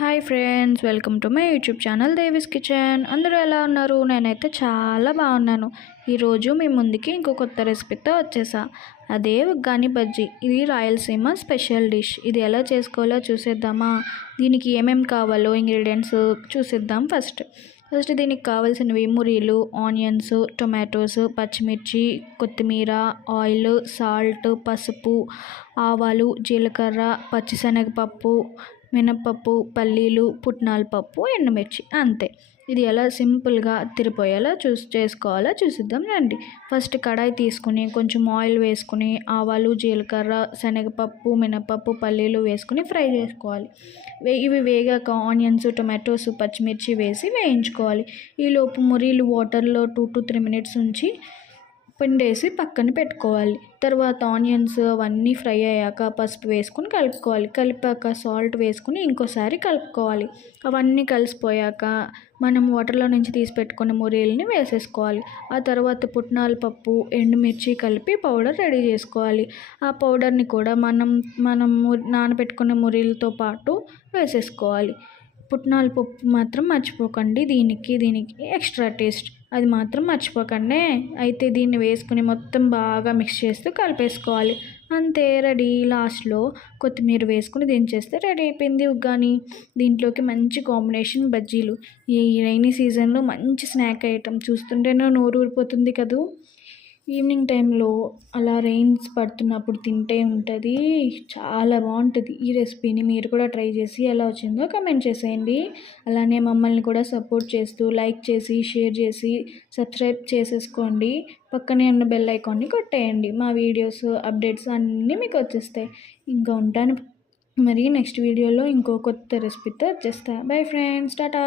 Hi friends, welcome to my YouTube channel Devi's kitchen. అందరూ ఎలా ఉన్నారు? నేనైతే చాలా బాగున్నాను. ఈరోజు మీ ముందుకి ఇంకో కొత్త రెసిపీతో వచ్చేసా. అదే ఉగ్గాని బజ్జీ. ఇది రాయలసీమ స్పెషల్ డిష్. ఇది ఎలా చేసుకోవాలో చూసేద్దామా? దీనికి ఏమేమి కావాలో ఇంగ్రీడియంట్స్ చూసేద్దాం. ఫస్ట్ దీనికి కావాల్సినవి మురీలు, ఆనియన్స్, టొమాటోస్, పచ్చిమిర్చి, కొత్తిమీర, ఆయిల్, సాల్ట్, పసుపు, ఆవాలు, జీలకర్ర, పచ్చిశనగపప్పు, మినప్పప్పు, పల్లీలు, పుట్నాల పప్పు, ఎండుమిర్చి, అంతే. ఇది ఎలా సింపుల్గా తిరిపోయేలా చేసుకోవాలో చూసిద్దాం రండి. ఫస్ట్ కడాయి తీసుకుని కొంచెం ఆయిల్ వేసుకుని ఆవాలు, జీలకర్ర, శనగపప్పు, మినపప్పు, పల్లీలు వేసుకుని ఫ్రై చేసుకోవాలి. ఇవి వేగాక ఆనియన్స్, టొమాటోస్, పచ్చిమిర్చి వేసి వేయించుకోవాలి. ఈలోపు మురీలు వాటర్లో 2 to 3 minutes ఉంచి పిండేసి పక్కన పెట్టుకోవాలి. తర్వాత ఆనియన్స్ అవన్నీ ఫ్రై అయ్యాక పసుపు వేసుకుని కలుపుకోవాలి. కలిపాక సాల్ట్ వేసుకుని ఇంకోసారి కలుపుకోవాలి. అవన్నీ కలిసిపోయాక మనం వాటర్లో నుంచి తీసి పెట్టుకున్న మురీలని వేసేసుకోవాలి. ఆ తర్వాత పుట్నాల పప్పు, ఎండుమిర్చి కలిపి పౌడర్ రెడీ చేసుకోవాలి. ఆ పౌడర్ని కూడా మనం నానబెట్టుకున్న మురీలతో పాటు వేసేసుకోవాలి. పుట్నాల పప్పు మాత్రం మర్చిపోకండి. దీనికి ఎక్స్ట్రా టేస్ట్, అది మాత్రం మర్చిపోకండి. అయితే దీన్ని వేసుకుని మొత్తం బాగా మిక్స్ చేస్తూ కలిపేసుకోవాలి. అంతే, రెడీ. లాస్ట్లో కొత్తిమీర వేసుకుని దించేస్తే రెడీ అయిపోయింది ఉగ్గాని. దీంట్లోకి మంచి కాంబినేషన్ బజ్జీలు. ఈ రైనీ సీజన్లో మంచి స్నాక్ ఐటమ్. చూస్తుంటేనే నోరు ఊరిపోతుంది కదూ. ఈవినింగ్ టైంలో అలా రెయిన్స్ పడుతున్నప్పుడు తింటే ఉంటుంది, చాలా బాగుంటుంది. ఈ రెసిపీని మీరు కూడా ట్రై చేసి ఎలా వచ్చిందో కమెంట్ చేసేయండి. అలానే మమ్మల్ని కూడా సపోర్ట్ చేస్తూ లైక్ చేసి, షేర్ చేసి, సబ్స్క్రైబ్ చేసేసుకోండి. పక్కనే ఉన్న బెల్ ఐకాన్ని కొట్టేయండి. మా వీడియోస్ అప్డేట్స్ అన్నీ మీకు వచ్చేస్తాయి. ఇంకా ఉంటాను మరి. నెక్స్ట్ వీడియోలో ఇంకో కొత్త రెసిపీతో వచ్చేస్తా. Bye friends, Tata.